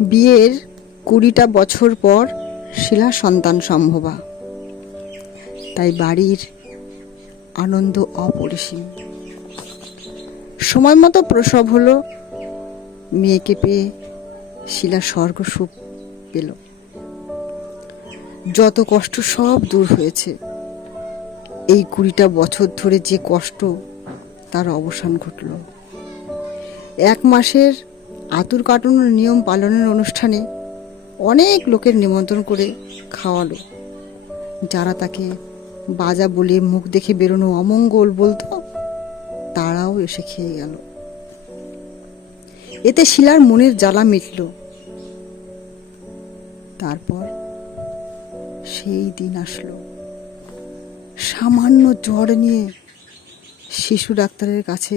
বিয়ের 20টা বছর পর শিলা সন্তান সম্ভবা, তাই বাড়ির আনন্দ অপরিসীম। সময় মতো প্রসব হলো, মেয়েকে পেয়ে শিলা স্বর্গসুখ পেল। যত কষ্ট সব দূর হয়েছে। এই 20টা বছর ধরে যে কষ্ট, তার অবসান ঘটল। 1 মাসের আতুর কাটানোর নিয়ম পালনের অনুষ্ঠানে অনেক লোকের নিমন্ত্রণ করে খাওয়ালো। যারা তাকে বাজা বলে মুখ দেখে বেরোনো অমঙ্গল বলতো, তারাও এসে খেয়ে গেল। এতে শিলার মনের জ্বালা মিটল। তারপর সেই দিন আসলো। সামান্য জ্বর নিয়ে শিশু ডাক্তারের কাছে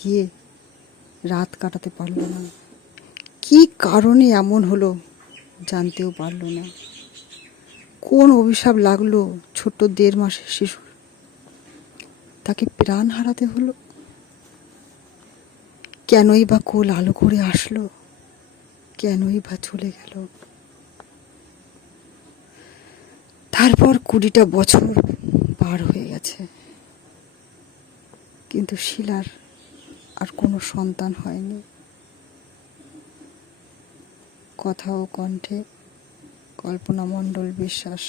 গিয়ে রাত কাটাতে পারল না। কি কারণে এমন হলো জানতেও পারল না। কোন অভিশাপ লাগলো ছোট্ট 1.5 মাসের শিশু, তাকে প্রাণ হারাতে হলো? কেনই বা কোল আলো করে আসলো, কেনই বা চলে গেল? তারপর 20টা বছর পার হয়ে গেছে, কিন্তু শিলার আর কোনো সন্তান হয়নি। কথা ও কণ্ঠে কল্পনা মণ্ডল বিশ্বাস।